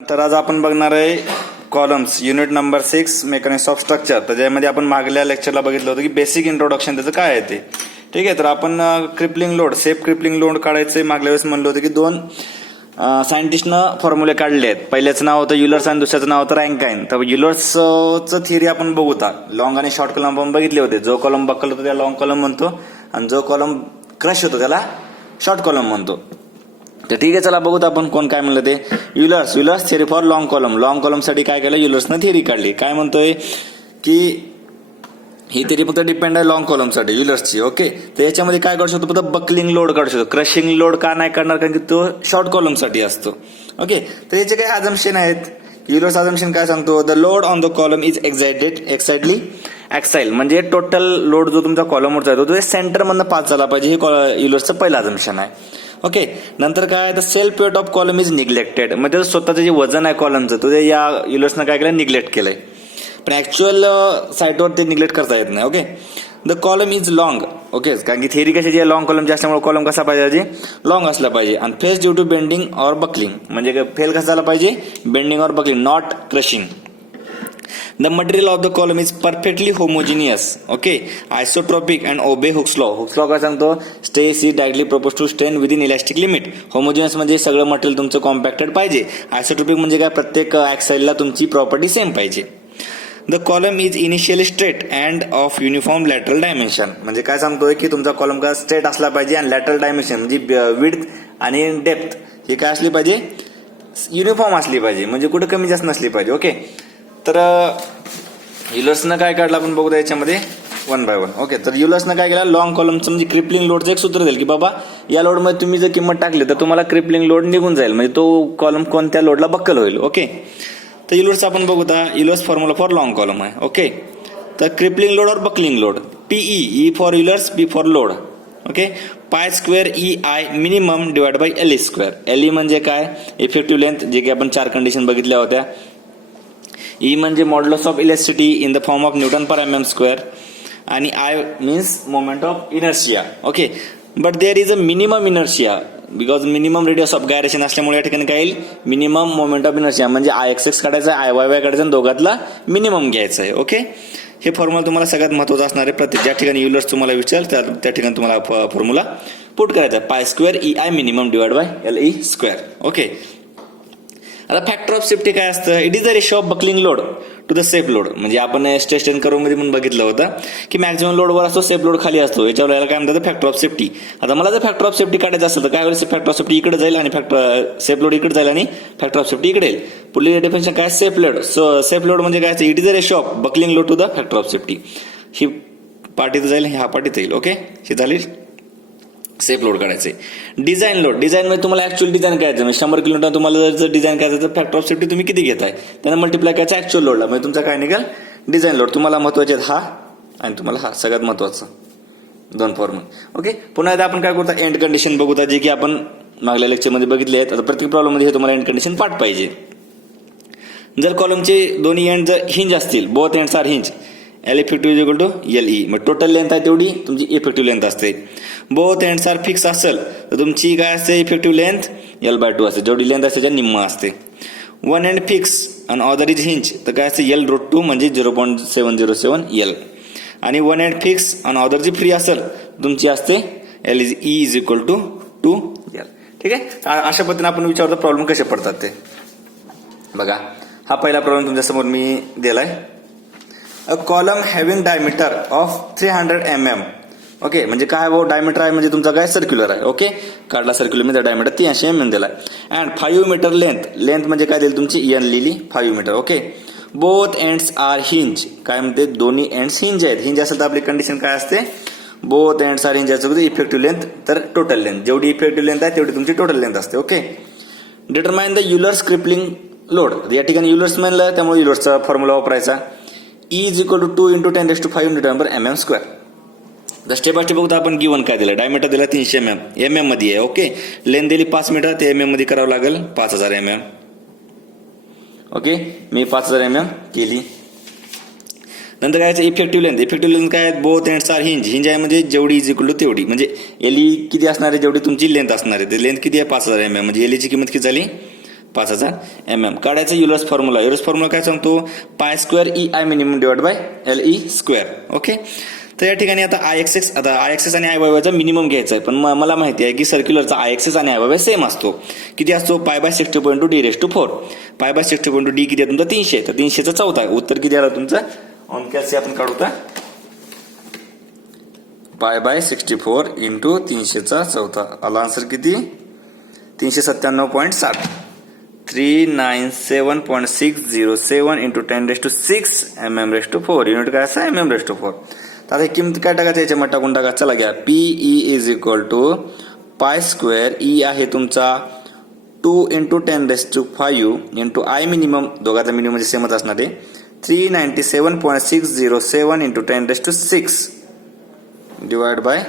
तर आज आपण बघणार आहे columns unit number 6 mechanics of structure. तर ज्यामध्ये आपण मागल्या लेक्चरला बघितलं होतं की बेसिक इंट्रोडक्शन त्याचं काय आहे ते. ठीक आहे, तर आपण crippling load, safe crippling load काढायचे मागल्या वेळेस म्हणलं होतं की दोन सायंटिस्टनं फॉर्म्युले काढले आहेत. पहिल्याचं नाव होतं युलर्स आणि दुसऱ्याचं नाव होतं रँकाईन. तर युलर्सचं थिअरी आपण बघूता. लॉंग आणि शॉर्ट कॉलम आपण बघितले होते. जो कॉलम बक्कल होतो त्याला लॉंग कॉलम म्हणतो आणि जो कॉलम क्रश होतो त्याला शॉर्ट कॉलम म्हणतो. तर ठीक आहे, चला बघूत आपण कोण काय म्हणलं ते. Euler's theory for long column. Long column साठी काय केलं, युलर्सनं थिअरी काढली. काय म्हणतोय की ही थिअरी फक्त डिपेंड आहे लॉंग कॉलम साठी युलर्सची. ओके, तर याच्यामध्ये काय काढू शकतो, फक्त बकलिंग लोड काढू शकतो. क्रशिंग लोड का नाही काढणार, कारण की तो शॉर्ट कॉलम साठी असतो. ओके, तर याचे काही अजम्पशन आहेत. युलर्स अजम्पशन काय सांगतो, the load on the column is exactly axial, म्हणजे टोटल लोड जो तुमचा कॉलमवरचा आहे तो सेंटर मधनं पास झाला पाहिजे. हे युलर्सचं पहिलं अजम्पशन आहे. ओके, नंतर काय, the self weight of column is neglected, म्हणजे स्वतःचं जे वजन आहे कॉलमचं तो या युलर्सनं काय केलं, निग्लेक्ट केलंय. पण ऍक्च्युअल साईटवर ते निग्लेक्ट करता येत नाही. Okay, the column is long. Okay, कारण की थेरी कशाची आहे, लॉंग कॉलमची असल्यामुळे कॉलम कसा पाहिजे, लॉंग असला पाहिजे. आणि fails due to bending or buckling, म्हणजे फेल कसा झाला पाहिजे, bending or buckling, not crushing. The material of the column is perfectly homogeneous. Okay, isotropic and obey Hooke's law. Hooke's law काय सांगतो, stress is directly proportional to strain within elastic limit. Homogeneous म्हणजे सगळं material तुमचं compacted पाहिजे. Isotropic म्हणजे काय, प्रत्येक ऍक्साइलला तुमची प्रॉपर्टी सेम पाहिजे. The column is initially straight and of uniform lateral dimension, म्हणजे काय सांगतोय की तुमचा कॉलम का स्ट्रेट असला पाहिजे आणि लॅटरल डायमेन्शन म्हणजे विड्थ आणि डेप्थ ही काय असली पाहिजे, युनिफॉर्म असली पाहिजे, म्हणजे कुठे कमी जास्त नसली पाहिजे. ओके, तर युलर्सनं काय काढलं आपण बघूया याच्यामध्ये वन बाय वन. ओके, तर युलर्सनं काय केलं, लॉंग कॉलमचं म्हणजे क्रिपलिंग लोडचं एक सूत्र देईल की बाबा या लोडमध्ये तुम्ही जर किंमत टाकली तर तुम्हाला क्रिपलिंग लोड निघून जाईल, म्हणजे तो कॉलम कोणत्या लोडला बक्कल होईल. ओके, तर युलर्स आपण बघूया. Euler's formula for long column आहे. ओके, तर क्रिपलिंग लोड और buckling load, PE, E for Euler's, B for load. Okay, pi square E I minimum divide by L E square. L E म्हणजे काय, effective length, जे की आपण 4 condition बघितल्या होत्या. ई म्हणजे modulus of elasticity in the form of newton per m m square, आणि I means moment of inertia. Okay, but there is a minimum inertia because minimum radius of gyration असल्यामुळे या ठिकाणी काय येईल, minimum moment of inertia, म्हणजे I x x काढायचा आहे, I Y Y काढायचा, दोघातला मिनिमम घ्यायचा आहे. ओके, हे फॉर्म्युला तुम्हाला सगळ्यात महत्वाचं असणार आहे. प्रत्येक ज्या ठिकाणी युलर्स तुम्हाला विचार त्या ठिकाणी तुम्हाला फॉर्म्युला पुट करायचा आहे. Pi square E I minimum divide by L E square. Okay, आता फॅक्टर ऑफ सेफ्टी काय असतं, it is the ratio of buckling load to the safe load, म्हणजे आपण स्ट्रेस कर्व मध्ये पण बघितलं होतं की मॅक्झिमम लोड वर असतो, सेफ लोड खाली असतो. याच्यावर याला काय म्हणतात, फॅक्टर ऑफ सेफ्टी. आता मला जर फॅक्टर ऑफ सेफ्टी काढायचं असेल तर काय होईल, फॅक्टर ऑफ सेफ्टी इकडे जाईल आणि सेफ लोड इकडे जाईल आणि फॅक्टर ऑफ सेफ्टी इकडे येईल. पुढली डेफिनेशन काय, सेफ लोड. सेफ लोड म्हणजे काय, it is the ratio of buckling load to the factor of safety. ही पार्टीत जाईल, हा पार्टीत येईल. ओके, ही झाली सेफ लोड काढायचे. डिझाईन लोड, डिझाईन मध्ये तुम्हाला ऍक्च्युअल डिझाईन करायचं, म्हणजे 100 किलोमीटर तुम्हाला जर डिझाईन करायचं तर फॅक्टर ऑफ सेफ्टी तुम्ही किती घेताय त्यांना मल्टिप्लाय करायचं ऍक्च्युअल लोडला, म्हणजे तुमचा काय निघेल, डिझाईन लोड. तुम्हाला महत्वाचे आहेत हा आणि तुम्हाला हा, सगळ्यात महत्वाचं दोन फॉर्म्युला. ओके, पुन्हा एकदा आपण काय करतो, एंड कंडिशन बघूया, जे की आपण मागल्या लेक्चरमध्ये बघितले आहेत. आता प्रत्येक प्रॉब्लेम मध्ये हे तुम्हाला एंड कंडिशन पाठ पाहिजे. जर कॉलमचे दोन्ही एंड जर हिंज असतील, both ends are hinge, L effective is equal to L E, मग टोटल लेंथ आहे तेवढी तुमची इफेक्टिव्ह लेंथ असते. बोथ एंड्स आर फिक्स असेल तर तुमची काय असते, इफेक्टिव्ह लेंथ एल बाय 2 असते. जेवढी लेंथ असते त्याच्या निम्मा असते. वन एंड फिक्स आणि अदर इज हिंज तर काय असते, एल रूट 2 म्हणजे 0.707 एल. आणि वन एंड फिक्स आणि अदर जी फ्री असेल तुमची असते L is E is equal to 2 L. ठीक आहे, अशा पद्धतीने आपण विचारतो प्रॉब्लेम कसे पडतात ते बघा. हा पहिला प्रॉब्लेम तुमच्या समोर मी दिलाय. A column having diameter of 300 mm. Okay, म्हणजे काय भाऊ, डायमीटर आहे म्हणजे तुमचा काय, सर्क्युलर आहे. ओके, काढला सर्क्युलर मध्ये डायमीटर 300 mm दिलाय. अँड 5 मीटर लेंथ, लेंथ म्हणजे काय दिली तुमची, एन लिहिली 5 meter. Okay, both ends are hinge, काय म्हणते, दोन्ही एंड्स हिंज आहेत. हिंज असेल तर आपली कंडिशन काय असते, बोथ एंड्स आर हिंज याचं इफेक्टिव्ह लेंथ तर टोटल लेंथ, जेवढी इफेक्टिव्ह लेंथ आहे तेवढी तुमची टोटल लेंथ असते. Okay, determine the Euler's crippling load. या ठिकाणी युलर्स म्हणलं त्यामुळे युलर्सचा फॉर्म्युला वापरायचा. E is equal to 2 × 10⁵ newton per mm square. तर स्टेप बाय स्टेप बघतो आपण. गिवन काय दिलं, डायमीटर दिला 300 mm, mm मध्ये आहे. ओके, लेंथ दिली 5 मीटर, ते mm मध्ये करावं लागेल 5000 mm. ओके, मी 5000 mm केली. नंतर काय इफेक्टिव्ह लेंथ, इफेक्टिव्ह लेंथ काय, both ends are hinge, hinge आहे म्हणजे जेवढी इज इक्वल टू तेवढी, म्हणजे एलई किती असणार आहे, जेवढी तुमची लेंथ असणार आहे. लेंथ किती आहे 5000 mm, म्हणजे एलईची किंमत किती झाली 5000 mm. काढायचं युलर्स फॉर्म्युला. युलर्स फॉर्म्युला काय सांगतो? पाय square EI minimum divide by LE square. Okay. तर या ठिकाणी आता आय एक्सेस आणि IYचा मिनिमम घ्यायचा आहे. पण मला माहिती आहे की सर्क्युलरचा आय एक्सेस आणि IY सेम असतो. किती असतो? Pi by 60.2d4. Pi by 60.2d किती आहे तुमचा? 300. तर 300चा चौथा आहे. उत्तर किती आलं तुमचं? ऑन कॅल्सी आपण काढू तर पाय बाय 64 इंटू 300चा चौथा आला आन्सर किती? 397.60. 397.607 इंटू 10⁶ mm⁴. युनिट काय असं? mm⁴. तर आता किंमत काय टाकायचं याच्यामध्ये टाकून टाका. चला घ्या. PE is equal to pi square E आहे तुमचा 2 इंटू 10⁵ इंटू आय मिनिमम, दोघांचा मिनिमम म्हणजे सेमच असणार आहे, 397.607 into 10⁶ divide by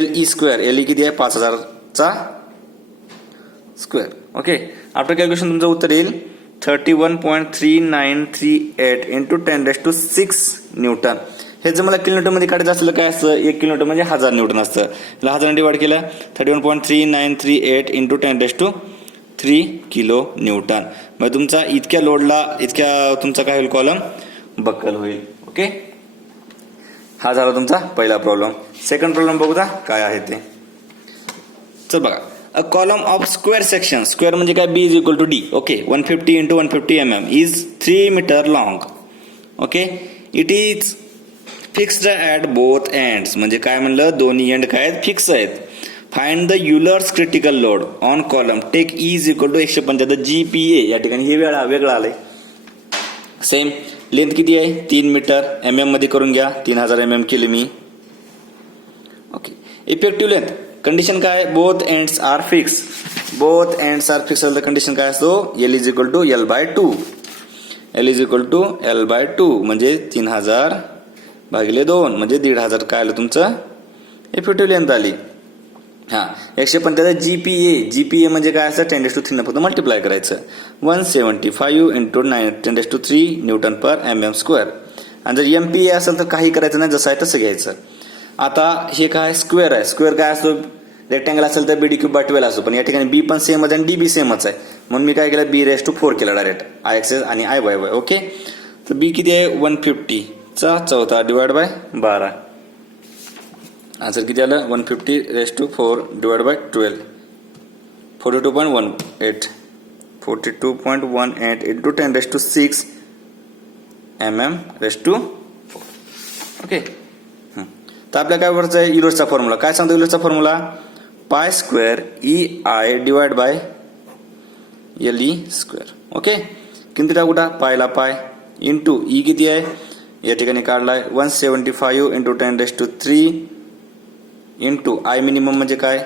LE square. LE किती आहे? 5000चा स्क्वेअर. ओके. आफ्टर कॅल्क्युलेशन तुमचं उत्तर येईल 31.3938 इंटू 10⁶ न्यूटन. हे जर मला किलोमीटर मध्ये काढायचं असलं काय असतं? 1 किलोमीटर म्हणजे 1000 न्यूटन असतं. त्याला 1000 डिवाइड केलं 31.3938 इंटू 10⁻³ किलो न्यूटन. मग तुमचा इतक्या लोडला तुमचा काय होईल? कॉलम बक्कल होईल. ओके. हा झाला तुमचा पहिला प्रॉब्लेम. सेकंड प्रॉब्लेम बघूया काय आहे ते. चल बघा. A column of square section. Square म्हणजे काय? B is equal to D. Okay. 150 into 150 mm is 3 meter long. Okay. It is fixed at both ends. म्हणजे काय म्हणलं? दोन्ही एंड काय आहेत? फिक्स आहेत. Find the Euler's critical load on column. Take E is equal to 175 GPa. या ठिकाणी हे वेगळं आलंय. सेम लेंथ किती आहे? 3 मीटर. MM मध्ये करून घ्या. 3000 mm केली मी. ओके. इफेक्टिव्ह लेंथ कंडिशन काय? Both ends are fix. Both ends are fix असलं कंडिशन काय असतो? L is equal to L/2. L is equal to L/2 म्हणजे 3000 भागिले 2 म्हणजे 1500 काय आलं तुमचं? इफेक्टिव्ह लेंथ आली. हा. 175 GPa म्हणजे काय असतं? 10⁻³ फक्त मल्टिप्लाय करायचं. 175 इंटू 10⁻³ न्यूटन पर mm². आणि जर MPa असेल तर काही करायचं नाही, जसं आहे तसं घ्यायचं. आता हे काय? स्क्वेअर आहे. स्क्वेअर काय असतो? रेक्टँगल असेल तर BD³ असतो. पण या ठिकाणी B पण सेमच आहे आणि DB सेमच आहे. म्हणून मी काय केलं? B⁴ केलं डायरेक्ट. आय एक्सेस आणि IY. ओके. तर B किती आहे? 150 चा चौथा डिवाइड बाय 12. आन्सर किती आलं? 150⁴ divide by 12. 42.18 into 10⁻⁶ mm⁴. Okay. तर आपल्या काय वरचा आहे? युलर्सचा फॉर्म्युला. काय सांगतो युलर्सचा formula? Pi square EI divide by LE square. Okay. किती टाकू? पायला पाय इंटू E किती आहे? या ठिकाणी काढलाय 175 इंटू 10⁻³ इंटू आय मिनिमम म्हणजे काय?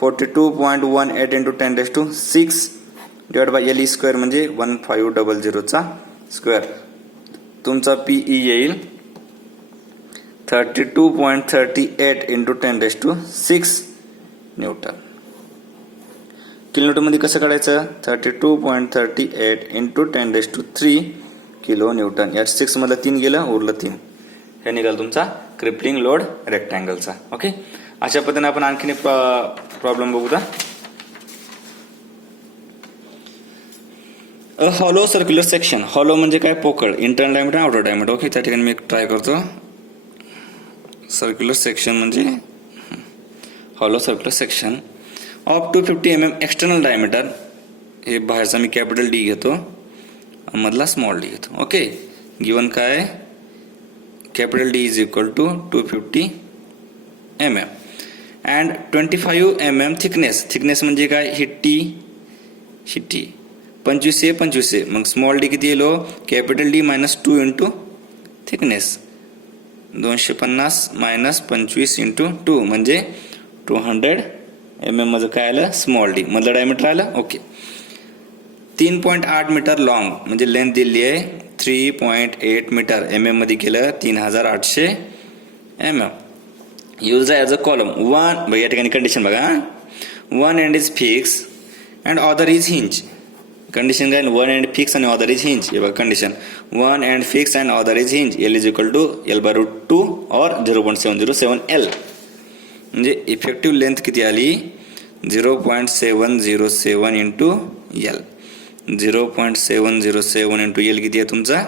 42.18 into 10⁻⁶ divide by LE square म्हणजे 1500चा स्क्वेअर. तुमचा PE येईल 32.38 इंटू 10⁻⁶ न्यूटन. किलोमीटर मध्ये कसं काढायचं? 32.38 इंटू 10⁻³ किलो न्यूटन. यात 6 मधलं 3 गेलं, उरलं 3. हे निघाल तुमचा क्रिपलिंग लोड रेक्टँगलचा. ओके. अशा पद्धतीने आपण आणखीन एक प्रॉब्लेम बघूया. A hollow circular section. Hollow म्हणजे काय? पोकळ. Internal diameter, outer diameter. Okay. त्या ठिकाणी मी एक ट्राय करतो. सर्क्युलर सेक्शन म्हणजे hollow circular section of 250 mm external diameter. हे बाहेरचा मी कॅपिटल D घेतो, मधला स्मॉल d घेतो. ओके. गिवन काय? Capital D is equal to 250 mm and 25 mm thickness. Thickness म्हणजे काय? ही T 25 मग स्मॉल d किती येलो? Capital D -2 into thickness. 250 -25 into 2 म्हणजे 200 mm मध्ये काय आलं? Small d. मधलं डायमीटर आलं. ओके. 3.8 मीटर लॉंग म्हणजे लेंथ दिली आहे 3.8 मीटर. MM मध्ये केलं 3800 mm. Use as a column. One या ठिकाणी कंडिशन बघा. One end is fix and other is hinge. Condition काय? वन एंड फिक्स आणि अदर इज हिंज. हे बघा condition. One end fix and other is hinge. L is equal to L/√2 और 0.707 L. म्हणजे effective length किती आली? 0.707 into L. 0.707 into L किती आहे तुमचा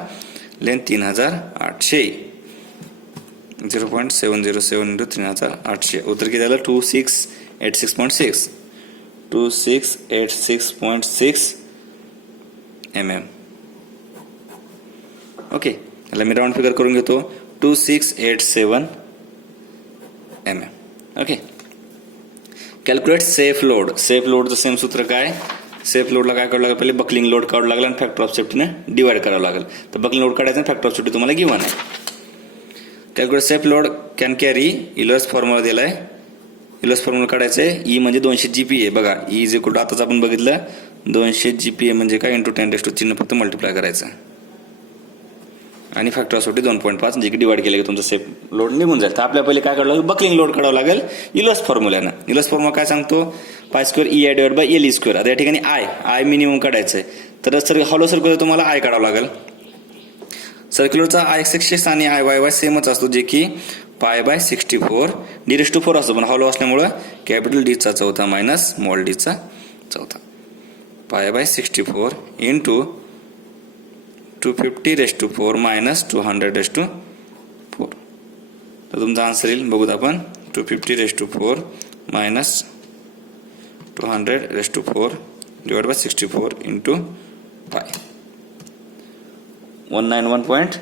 लेंथ 3800. 0.707 इंटू 3800 उत्तर किती आलं 2686.6 2686.6 mm. ओके, याला मी राऊंड फिगर करून घेतो 2687 mm. Okay, calculate safe load. Safe लोडचं सेम सूत्र काय, सेफ लोडला काय काढावं लागेल, पहिले बकलिंग लोड काढावं लागेल आणि फॅक्टर ऑफ सेफ्टीने डिवाइड करावं लागेल. तर बकलिंग लोड काढायचं आणि फॅक्टर ऑफ सेफ्टी तुम्हाला गिव्हन आहे. Calculate safe load can carry Euler's formula दिलाय. इलर्स फॉर्म्युला काढायचं आहे. ई म्हणजे 200 GPa. बघा ई इज इक्वल टू आताच आपण बघितलं 200 GPa म्हणजे काय इंटू 10⁻⁴ चिन्ह फक्त मल्टिप्लाय करायचं आणि फॅक्टर ऑफ सेफ्टी 2.5 जे की डिवाइड केले की तुमचं सेफ लोड निघून जाईल. तर आपल्याला पहिले काय काढावं लागेल, बकलिंग लोड काढावं लागेल इलर्स फॉर्म्युल्यानं. इलर्स फॉर्म्युला काय सांगतो, π² EI डिवाइड बाय LE². आता या ठिकाणी आय मिनिमम काढायचं आहे. तर हॉलो सर्क्युलर तुम्हाला आय काढावं लागेल. सर्क्युलरचा आय एक्सिस आणि आय वाय सेमच असतो, जे की π/64 d⁴ असतो, पण हॉलो असल्यामुळं कॅपिटल D चा चौथा मायनस स्मॉल d चा चौथा. π/64 इंटू 250⁻⁴ मायनस 200⁻⁴. तर तुमचा आन्सर येईल, बघूत आपण 250⁻⁴ minus 200⁻⁴ divide by 64 into π. 191.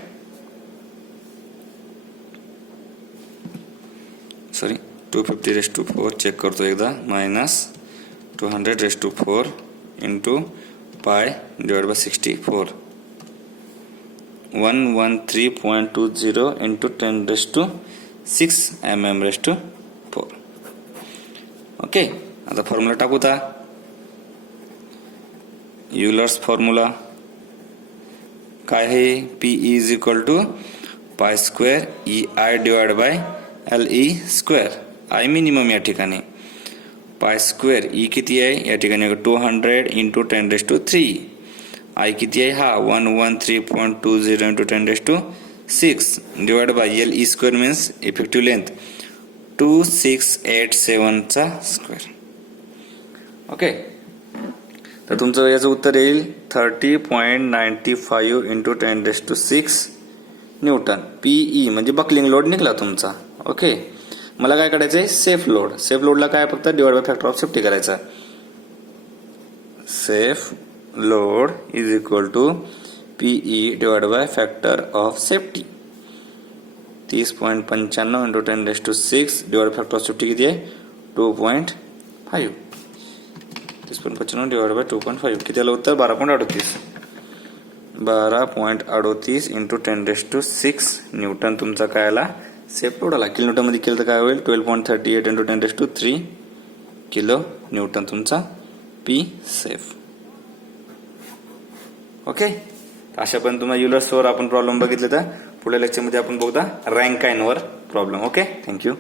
Sorry 250⁻⁴ check करतो एकदा minus 200⁻⁴ into π divide by 64. 113.20 into 10⁻⁶ mm⁻⁴. Okay, आता फॉर्म्युला टाकू. था युलर्स फॉर्म्युला काय आहे, PE is equal to π² EI divide by LE². I minimum या ठिकाणी π² E किती आहे या ठिकाणी 200 इंटू 10⁻³ आय किती आहे हा 113.20 into 10⁻⁶ divide by LE² means effective length 2687 चा स्क्वेअर. ओके, तर तुमचं याचं उत्तर येईल 30.95 इंटू 10⁻⁶ न्यूटन. PE म्हणजे बकलिंग लोड निघाला तुमचा. ओके, मला काय करायचं आहे, सेफ लोड. सेफ लोडला काय फक्त divide by factor of safety करायचा. Safe load is equal to PE divide by factor of safety 30.95 into 10⁻⁶ divide factor of safety किती आहे 2.5. 30.95 डिवाइड बाय 2.5 किती आलं उत्तर 12.38. 12.38 इंटू 10⁻⁶ न्यूटन तुमचा काय आला सेफ लोड आला. किलो न्यूटन मध्ये केलं तर काय होईल 12.38 इंटू 10⁻³ किलो न्यूटन तुमचा P सेफ. ओके, अशा पण तुम्हाला युलर्सवर आपण प्रॉब्लेम बघितले. तर पुढल्या लेक्चरमध्ये आपण बघूया रँकाईनवर प्रॉब्लेम. Okay, thank you.